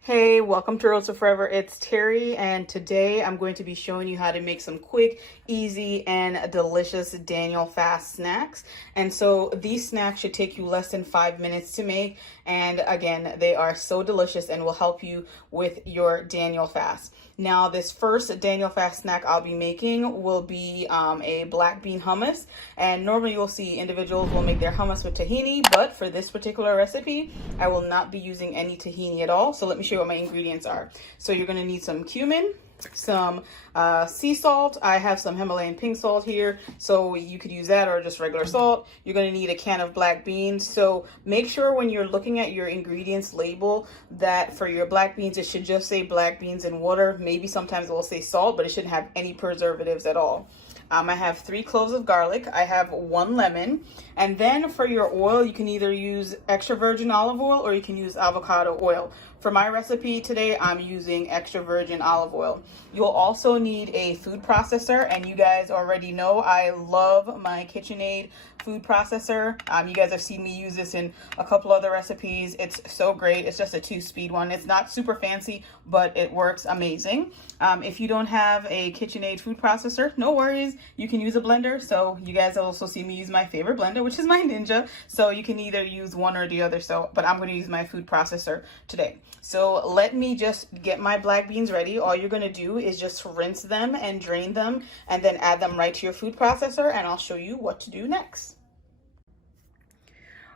Hey, welcome to Road to Forever. It's Terry, and today I'm going to be showing you how to make some quick, easy, and delicious Daniel fast snacks. And so these snacks should take you less than 5 minutes to make. And again, they are so delicious and will help you with your Daniel fast. Now, this first Daniel fast snack I'll be making will be a black bean hummus. And normally you'll see individuals will make their hummus with tahini, but for this particular recipe, I will not be using any tahini at all. So let me show you what my ingredients are. So you're going to need some cumin, some sea salt. I have some Himalayan pink salt here, so you could use that or just regular salt. You're going to need a can of black beans. So make sure when you're looking at your ingredients label that for your black beans, it should just say black beans and water. Maybe sometimes it will say salt, but it shouldn't have any preservatives at all. I have 3 cloves of garlic. I have 1 lemon. And then for your oil, you can either use extra virgin olive oil or you can use avocado oil. For my recipe today, I'm using extra virgin olive oil. You'll also need a food processor, and you guys already know I love my KitchenAid food processor. You guys have seen me use this in a couple other recipes. It's so great. It's just a 2-speed one. It's not super fancy, but it works amazing. If you don't have a KitchenAid food processor, no worries. You can use a blender. So you guys also see me use my favorite blender, which is my Ninja. So you can either use one or the other. But I'm going to use my food processor today. So let me just get my black beans ready. All you're going to do is just rinse them and drain them and then add them right to your food processor, and I'll show you what to do next.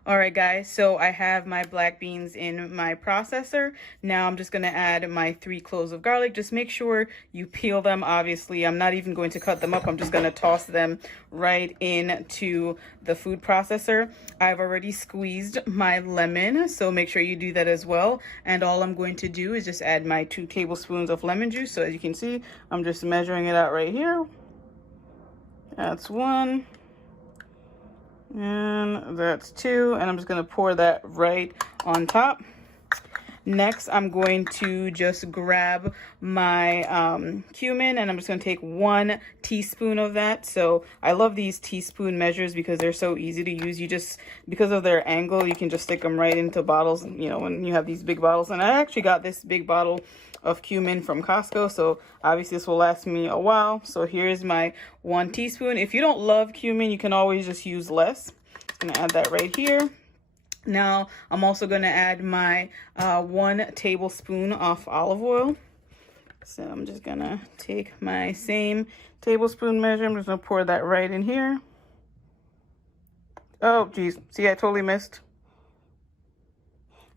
All right, guys, so I have my black beans in my processor. Now I'm just going to add my 3 cloves of garlic. Just make sure you peel them. Obviously, I'm not even going to cut them up. I'm just going to toss them right into the food processor. I've already squeezed my lemon, so make sure you do that as well. And all I'm going to do is just add my 2 tablespoons of lemon juice. So as you can see, I'm just measuring it out right here. That's 1. And that's 2, and I'm just going to pour that right on top. Next, I'm going to just grab my cumin, and I'm just going to take 1 teaspoon of that. So I love these teaspoon measures because they're so easy to use. You just, because of their angle, you can just stick them right into bottles, you know, when you have these big bottles. And I actually got this big bottle of cumin from Costco, so obviously this will last me a while. So here's my 1 teaspoon. If you don't love cumin, you can always just use less. I'm gonna add that right here. Now I'm also gonna add my 1 tablespoon of olive oil. So I'm just gonna take my same tablespoon measure. I'm just gonna pour that right in here. Oh geez, see, I totally missed.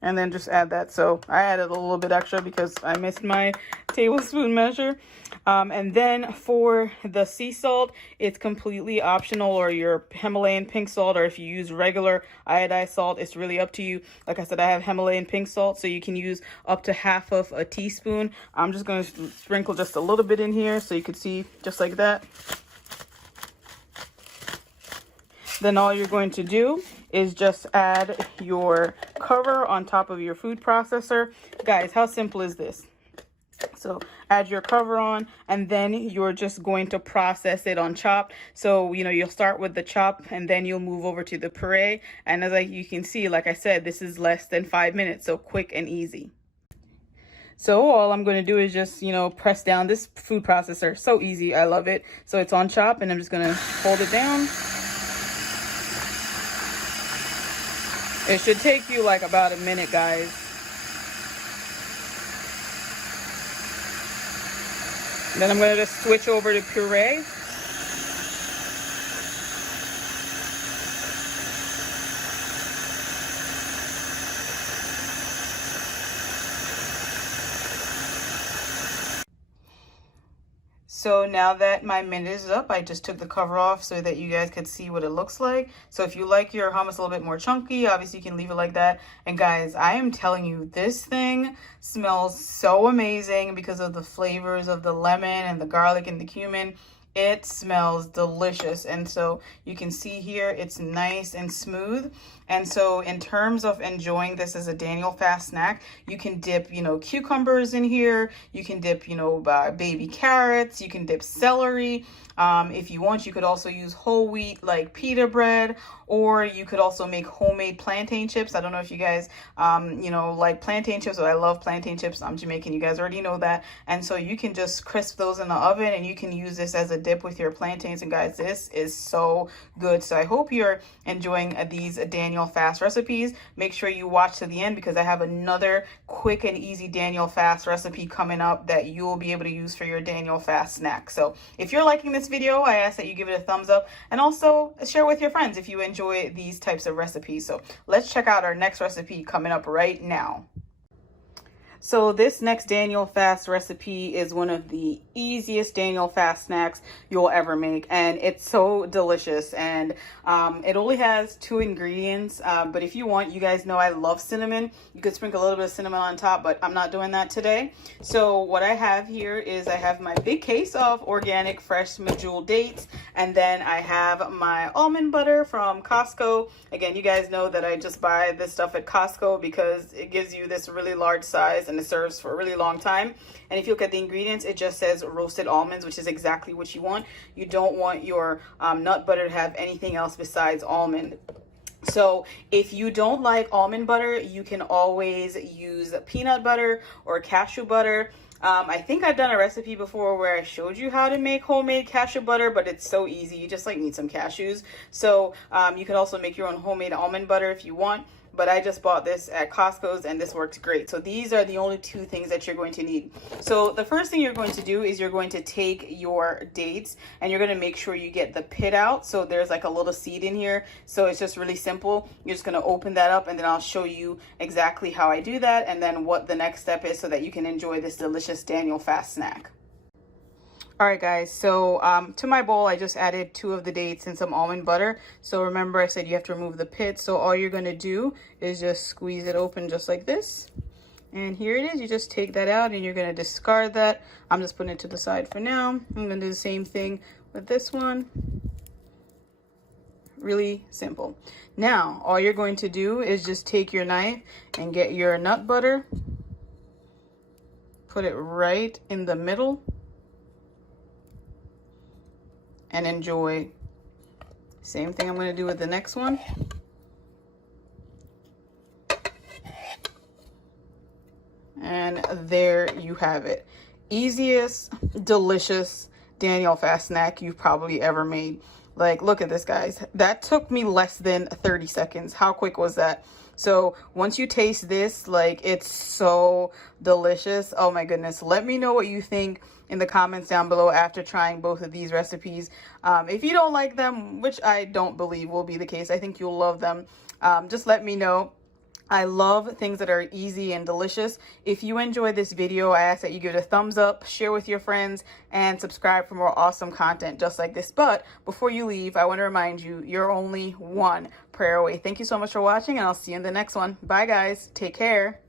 And then just add that. So I added a little bit extra because I missed my tablespoon measure. And then for the sea salt, it's completely optional, or your Himalayan pink salt, or if you use regular iodized salt, it's really up to you. Like I said, I have Himalayan pink salt, so you can use up to half of a teaspoon. I'm just going to sprinkle just a little bit in here so you can see, just like that. Then all you're going to do is just add your cover on top of your food processor. Guys, how simple is this? So add your cover on, and then you're just going to process it on chop. So, you know, you'll start with the chop, and then you'll move over to the puree. And as you can see, like I said, this is less than 5 minutes, so quick and easy. So all I'm going to do is just, you know, press down this food processor. So easy. I love it. So it's on chop, and I'm just going to hold it down. It should take you like about a minute, guys. Then I'm going to just switch over to puree. So now that my minute is up, I just took the cover off so that you guys could see what it looks like. So if you like your hummus a little bit more chunky, obviously you can leave it like that. And guys, I am telling you, this thing smells so amazing because of the flavors of the lemon and the garlic and the cumin. It smells delicious. And so you can see here, it's nice and smooth. And so in terms of enjoying this as a Daniel fast snack, you can dip, cucumbers in here. You can dip, baby carrots. You can dip celery. If you want, you could also use whole wheat like pita bread, or you could also make homemade plantain chips. I don't know if you guys, like plantain chips, but I love plantain chips. I'm Jamaican, you guys already know that. And so you can just crisp those in the oven and you can use this as a dip with your plantains. And guys, this is so good. So I hope you're enjoying these Daniel fast recipes. Make sure you watch to the end because I have another quick and easy Daniel fast recipe coming up that you will be able to use for your Daniel fast snack. So if you're liking this video, I ask that you give it a thumbs up and also share with your friends if you enjoy these types of recipes. So let's check out our next recipe coming up right now. So this next Daniel fast recipe is one of the easiest Daniel fast snacks you'll ever make, and it's so delicious. And it only has 2 ingredients, but if you want, you guys know I love cinnamon. You could sprinkle a little bit of cinnamon on top, but I'm not doing that today. So what I have here is I have my big case of organic fresh medjool dates, and then I have my almond butter from Costco. Again, you guys know that I just buy this stuff at Costco because it gives you this really large size and it serves for a really long time. And if you look at the ingredients, it just says roasted almonds, which is exactly what you want. You don't want your nut butter to have anything else besides almond. So if you don't like almond butter, you can always use peanut butter or cashew butter. I think I've done a recipe before where I showed you how to make homemade cashew butter, but it's so easy. You just need some cashews. So you can also make your own homemade almond butter if you want. But I just bought this at Costco's and this works great. So these are the only 2 things that you're going to need. So the first thing you're going to do is you're going to take your dates and you're going to make sure you get the pit out. So there's like a little seed in here. So it's just really simple. You're just going to open that up and then I'll show you exactly how I do that and then what the next step is so that you can enjoy this delicious Daniel fast snack. All right, guys, so to my bowl, I just added 2 of the dates and some almond butter. So remember, I said you have to remove the pit. So all you're going to do is just squeeze it open just like this. And here it is. You just take that out and you're going to discard that. I'm just putting it to the side for now. I'm going to do the same thing with this one. Really simple. Now, all you're going to do is just take your knife and get your nut butter. Put it right in the middle. And enjoy. Same thing I'm going to do with the next one. And there you have it. Easiest, delicious Daniel fast snack you've probably ever made. Like, look at this, guys. That took me less than 30 seconds. How quick was that? So once you taste this, it's so delicious. Oh my goodness. Let me know what you think in the comments down below after trying both of these recipes. If you don't like them, which I don't believe will be the case, I think you'll love them. Just let me know. I love things that are easy and delicious. If you enjoyed this video, I ask that you give it a thumbs up, share with your friends, and subscribe for more awesome content just like this. But before you leave, I want to remind you, you're only one prayer away. Thank you so much for watching, and I'll see you in the next one. Bye, guys. Take care.